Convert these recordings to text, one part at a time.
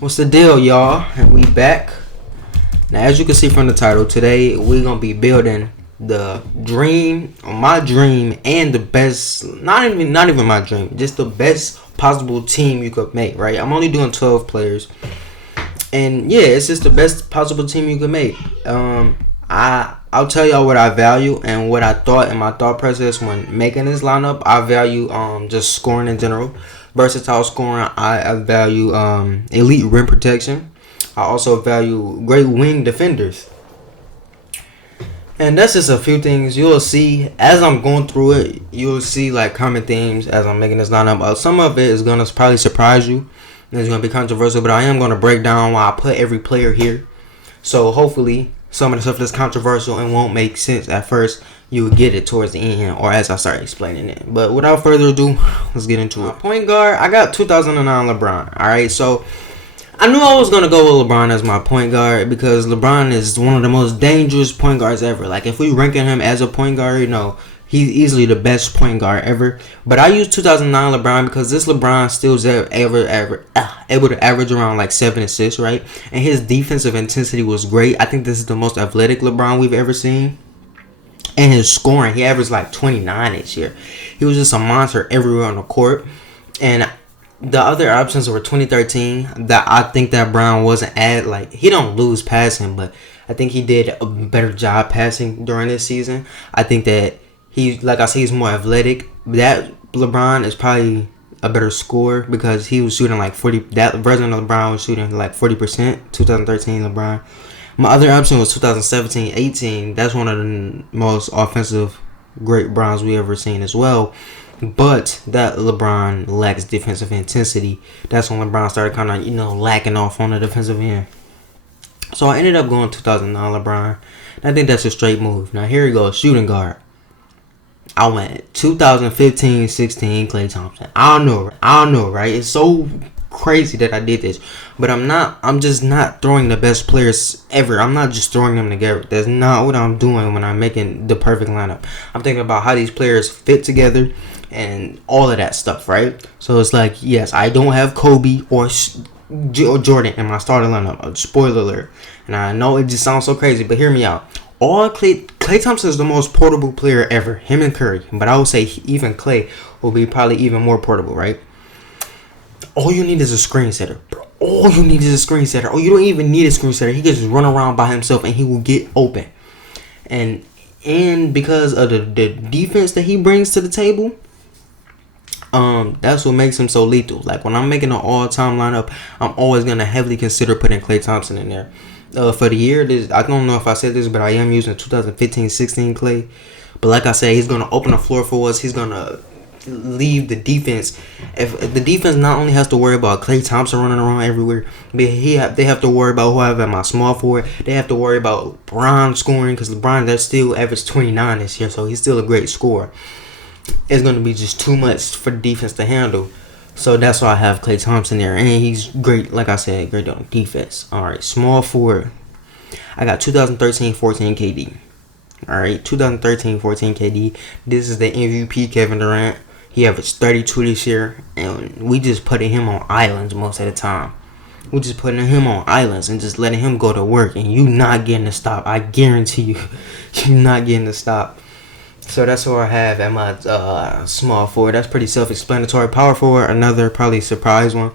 What's the deal, y'all? And we back. Now, as you can see from the title, today we're gonna be building the dream, my dream, and the best. Not even my dream, just the best possible team you could make. Right? I'm only doing 12 players, and yeah, it's just the best possible team you could make. I'll tell y'all what I value and what I thought in my thought process when making this lineup. I value just scoring in general, versatile scoring. I value elite rim protection. I also value great wing defenders. And that's just a few things you'll see as I'm going through it. You'll see like common themes as I'm making this lineup. Some of it is gonna probably surprise you. It's gonna be controversial, but I am gonna break down why I put every player here. So hopefully some of the stuff that's controversial and won't make sense at first, you will get it towards the end or as I start explaining it. But without further ado, let's get into it. Point guard, I got 2009 LeBron. All right, so I knew I was going to go with LeBron as my point guard because LeBron is one of the most dangerous point guards ever. Like, if we ranking him as a point guard, he's easily the best point guard ever. But I use 2009 LeBron because this LeBron still is able to average around like 7 assists, right? And his defensive intensity was great. I think this is the most athletic LeBron we've ever seen. And his scoring, he averaged like 29 this year. He was just a monster everywhere on the court. And the other options were 2013 that I think that Brown wasn't he don't lose passing, but I think he did a better job passing during this season. I think that he's more athletic. That LeBron is probably a better scorer because he was shooting like 40. That version of LeBron was shooting like 40%. 2013 LeBron. My other option was 2017-18. That's one of the most offensive great Browns we ever seen as well. But that LeBron lacks defensive intensity. That's when LeBron started kind of, lacking off on the defensive end. So I ended up going 2009 LeBron. I think that's a straight move. Now here we go, shooting guard. I went 2015-16 Klay Thompson. I don't know, right? It's so crazy that I did this. But I'm just not throwing the best players ever. I'm not just throwing them together. That's not what I'm doing when I'm making the perfect lineup. I'm thinking about how these players fit together and all of that stuff, right? So it's like, yes, I don't have Kobe or Jordan in my starting lineup. Spoiler alert. And I know it just sounds so crazy, but hear me out. Klay Thompson is the most portable player ever, him and Curry. But I would say even Klay will be probably even more portable, right? All you need is a screen setter. All you need is a screen setter. Oh, you don't even need a screen setter. He can just run around by himself and he will get open. And because of the defense that he brings to the table, that's what makes him so lethal. Like when I'm making an all-time lineup, I'm always gonna heavily consider putting Klay Thompson in there. For the year, I don't know if I said this, but I am using 2015-16 Klay. But like I said, he's gonna open the floor for us. He's gonna leave the defense. If the defense not only has to worry about Klay Thompson running around everywhere, but they have to worry about who I have at my small forward. They have to worry about LeBron scoring because LeBron that still averaged 29 this year, so he's still a great scorer. It's going to be just too much for the defense to handle. So that's why I have Klay Thompson there. And he's great, like I said, great on defense. All right, small forward. I got 2013-14 KD. All right, 2013-14 KD. This is the MVP Kevin Durant. He averaged 32 this year. And we just putting him on islands most of the time. We just putting him on islands and just letting him go to work. And you not getting to stop. I guarantee you, you're not getting to stop. So that's what I have at my small forward. That's pretty self-explanatory. Power forward, another probably surprise one.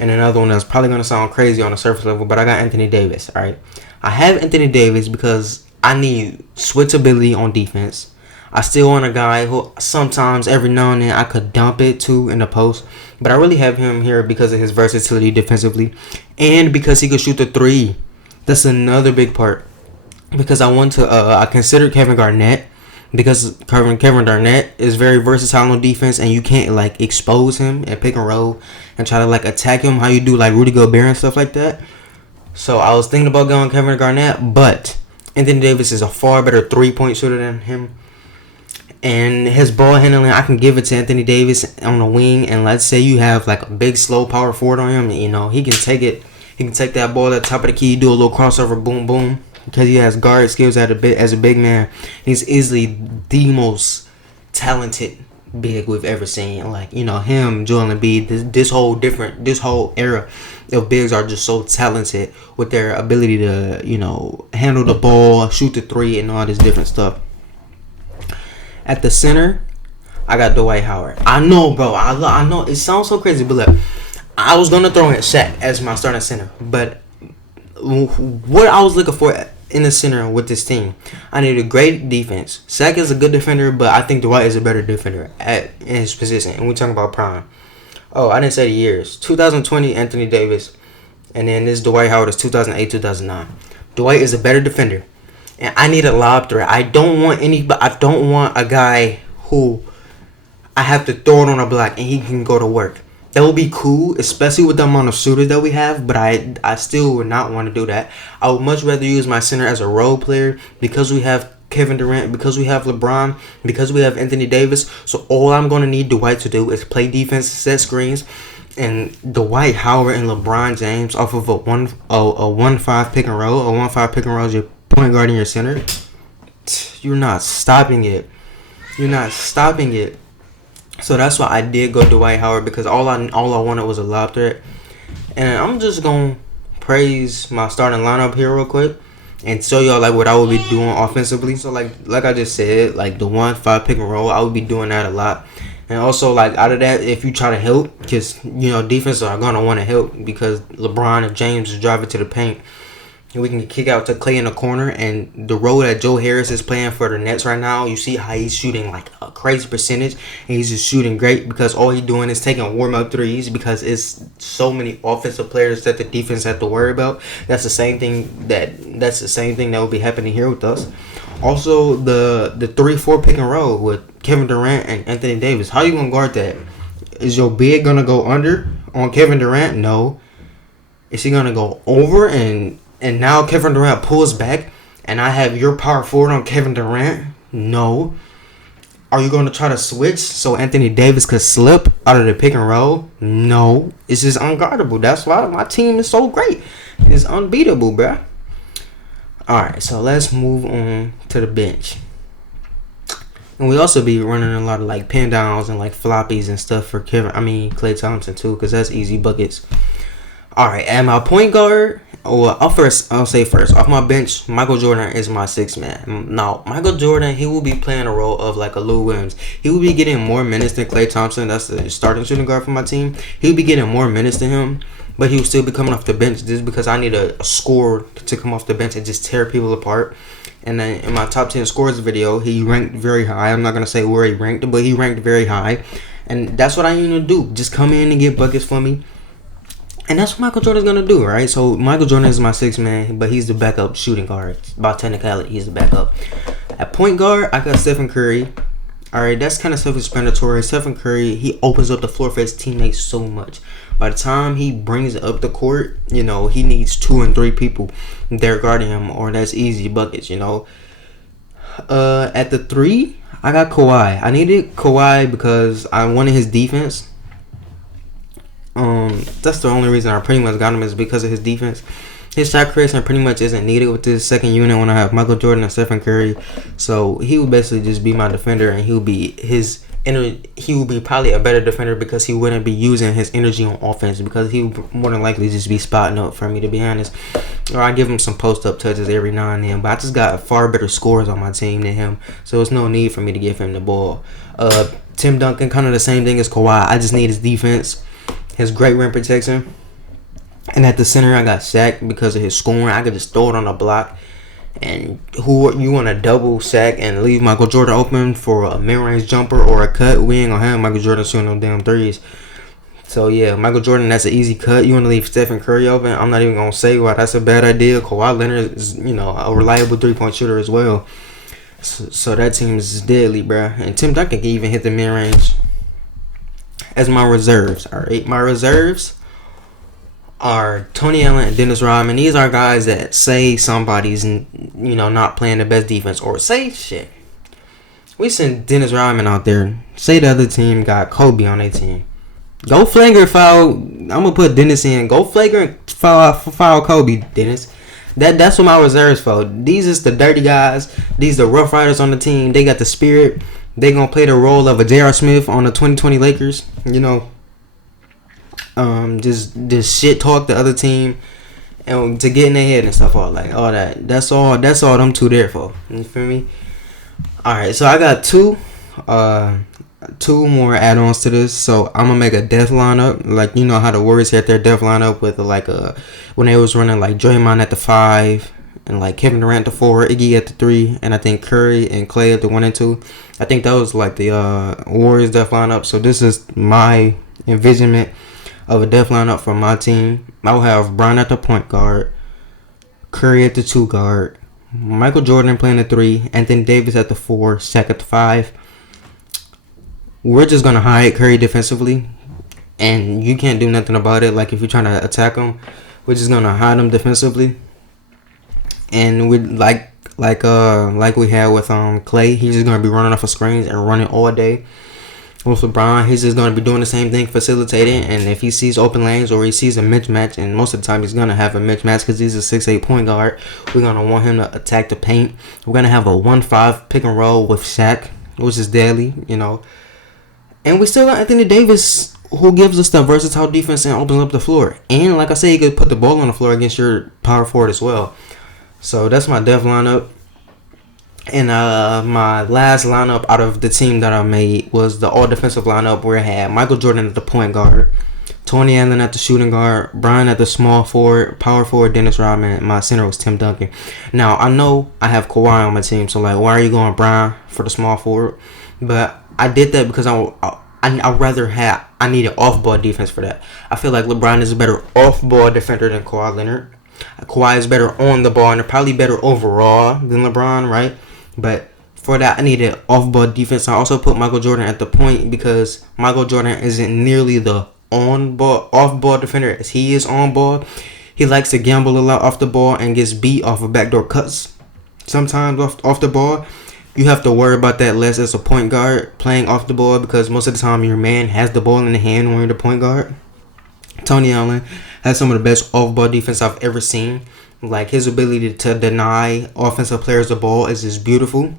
And another one that's probably going to sound crazy on the surface level. But I got Anthony Davis, all right? I have Anthony Davis because I need switchability on defense. I still want a guy who sometimes, every now and then, I could dump it to in the post. But I really have him here because of his versatility defensively. And because he could shoot the three. That's another big part. Because I considered Kevin Garnett. Because Kevin Garnett is very versatile on defense, and you can't expose him and pick and roll and try to attack him how you do Rudy Gobert and stuff like that. So I was thinking about going Kevin Garnett, but Anthony Davis is a far better 3-point shooter than him. And his ball handling, I can give it to Anthony Davis on the wing. And let's say you have a big slow power forward on him, he can take it. He can take that ball at the top of the key, do a little crossover, boom, boom. Because he has guard skills as a big man. He's easily the most talented big we've ever seen. Like, him, Joel Embiid, this whole era of bigs are just so talented with their ability to, handle the ball, shoot the three, and all this different stuff. At the center, I got Dwight Howard. I know, bro. I know it sounds so crazy, but look, I was gonna throw in Shaq as my starting center, but what I was looking for in the center with this team, I need a great defense. Shaq is a good defender, but I think Dwight is a better defender in his position. And we're talking about prime. Oh, I didn't say the years. 2020, Anthony Davis, and then this Dwight Howard is 2008, 2009. Dwight is a better defender, and I need a lob threat. I don't want a guy who I have to throw it on a block and he can go to work. That would be cool, especially with the amount of shooters that we have, but I still would not want to do that. I would much rather use my center as a role player because we have Kevin Durant, because we have LeBron, because we have Anthony Davis. So all I'm going to need Dwight to do is play defense, set screens, and Dwight Howard and LeBron James off of a 1-5 pick and roll. A 1-5 pick and roll is your point guard in your center. You're not stopping it. So that's why I did go Dwight Howard, because all I wanted was a lob threat. And I'm just gonna praise my starting lineup here real quick and show y'all like what I would be doing offensively. So like I just said, like the 1-5 pick and roll, I would be doing that a lot. And also, like, out of that, if you try to help, because defenses are gonna want to help because LeBron and James is driving to the paint. We can kick out to Clay in the corner, and the role that Joe Harris is playing for the Nets right now, you see how he's shooting like a crazy percentage, and he's just shooting great because all he's doing is taking warm-up threes because it's so many offensive players that the defense have to worry about. That's the same thing that will be happening here with us. Also, the 3-4 pick and roll with Kevin Durant and Anthony Davis. How you gonna guard that? Is your big gonna go under on Kevin Durant? No. Is he gonna go over and now Kevin Durant pulls back and I have your power forward on Kevin Durant? No. Are you going to try to switch so Anthony Davis could slip out of the pick and roll? No. It's just unguardable. That's why my team is so great. It's unbeatable, bruh. Alright, so let's move on to the bench. And we also be running a lot of like pin downs and like floppies and stuff for Klay Thompson too, because that's easy buckets. Alright, and my point guard, I'll say first, off my bench, Michael Jordan is my sixth man. Now, Michael Jordan, he will be playing a role of like a Lou Williams. He will be getting more minutes than Klay Thompson. That's the starting shooting guard for my team. He will be getting more minutes than him, but he will still be coming off the bench just because I need a scorer to come off the bench and just tear people apart. And then in my top 10 scores video, he ranked very high. I'm not going to say where he ranked, but he ranked very high. And that's what I need to do. Just come in and get buckets for me. And that's what Michael Jordan's going to do, right? So, Michael Jordan is my sixth man, but he's the backup shooting guard. By technicality, he's the backup. At point guard, I got Stephen Curry. Alright, that's kind of self-explanatory. Stephen Curry, he opens up the floor for his teammates so much. By the time he brings it up the court, he needs 2 and 3 people there guarding him, or that's easy buckets, At the 3, I got Kawhi. I needed Kawhi because I wanted his defense. That's the only reason I pretty much got him is because of his defense. His shot creation pretty much isn't needed with this second unit when I have Michael Jordan and Stephen Curry. So he would basically just be my defender, and he would be probably a better defender because he wouldn't be using his energy on offense, because he would more than likely just be spotting up for me, to be honest. Or I give him some post-up touches every now and then, but I just got far better scores on my team than him, so it's no need for me to give him the ball. Tim Duncan, kind of the same thing as Kawhi. I just need his defense. His great rim protection. And at the center, I got Shaq because of his scoring. I could just throw it on a block. And who you want to double Shaq and leave Michael Jordan open for a mid-range jumper or a cut? We ain't going to have Michael Jordan shooting no damn threes. So, yeah, Michael Jordan, that's an easy cut. You want to leave Stephen Curry open? I'm not even going to say why that's a bad idea. Kawhi Leonard is, a reliable three-point shooter as well. So that team is deadly, bruh. And Tim Duncan can even hit the mid-range. As my reserves, all right? My reserves are Tony Allen and Dennis Rodman. These are guys that say somebody's, not playing the best defense, or say shit. We send Dennis Rodman out there. Say the other team got Kobe on their team. Go flagrant foul. I'm gonna put Dennis in. Go flagrant foul Kobe, Dennis. That's what my reserves for. These is the dirty guys. These the rough riders on the team. They got the spirit. they gonna play the role of a J.R. Smith on the 2020 Lakers. You know, just shit talk the other team and to get in their head and stuff. All that. That's all them two there for. You feel me? All right, so I got two more add-ons to this. So I'm gonna make a death lineup, like you know how the Warriors had their death lineup with when they was running like Draymond at the 5 and like Kevin Durant at the 4, Iggy at the 3, and I think Curry and Clay at the 1 and 2. I think that was like the Warriors death lineup. So this is my envisionment of a death lineup for my team. I will have Bron at the point guard, Curry at the 2 guard, Michael Jordan playing the 3, Anthony Davis at the 4, Shaq at the 5. We're just gonna hide Curry defensively, and you can't do nothing about it. Like if you're trying to attack him, we're just gonna hide him defensively. And we like we had with Clay, he's just gonna be running off of screens and running all day. With LeBron, he's just gonna be doing the same thing, facilitating. And if he sees open lanes or he sees a mismatch, and most of the time he's gonna have a mismatch because he's a 6'8" point guard, we're gonna want him to attack the paint. We're gonna have a 1-5 pick and roll with Shaq, which is deadly, you know. And we still got Anthony Davis, who gives us the versatile defense and opens up the floor. And like I said, you could put the ball on the floor against your power forward as well. So that's my death lineup. And my last lineup out of the team that I made was the all-defensive lineup where I had Michael Jordan at the point guard, Tony Allen at the shooting guard, Brian at the small forward, power forward, Dennis Rodman, and my center was Tim Duncan. Now, I know I have Kawhi on my team, so like, why are you going Brian for the small forward? But I did that because I needed off-ball defense for that. I feel like LeBron is a better off-ball defender than Kawhi Leonard. Kawhi is better on the ball and they're probably better overall than LeBron, right? But for that, I needed off-ball defense. I also put Michael Jordan at the point because Michael Jordan isn't nearly the off-ball defender as he is on ball. He likes to gamble a lot off the ball and gets beat off of backdoor cuts sometimes off the ball. You have to worry about that less as a point guard playing off the ball because most of the time your man has the ball in the hand when you're the point guard. Tony Allen has some of the best off-ball defense I've ever seen. Like his ability to deny offensive players the ball is just beautiful.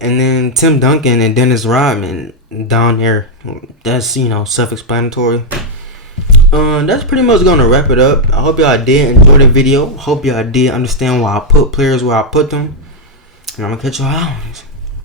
And then Tim Duncan and Dennis Rodman down there, that's self-explanatory. That's pretty much gonna wrap it up. I hope y'all did enjoy the video. Hope y'all did understand why I put players where I put them. And I'm gonna catch y'all out.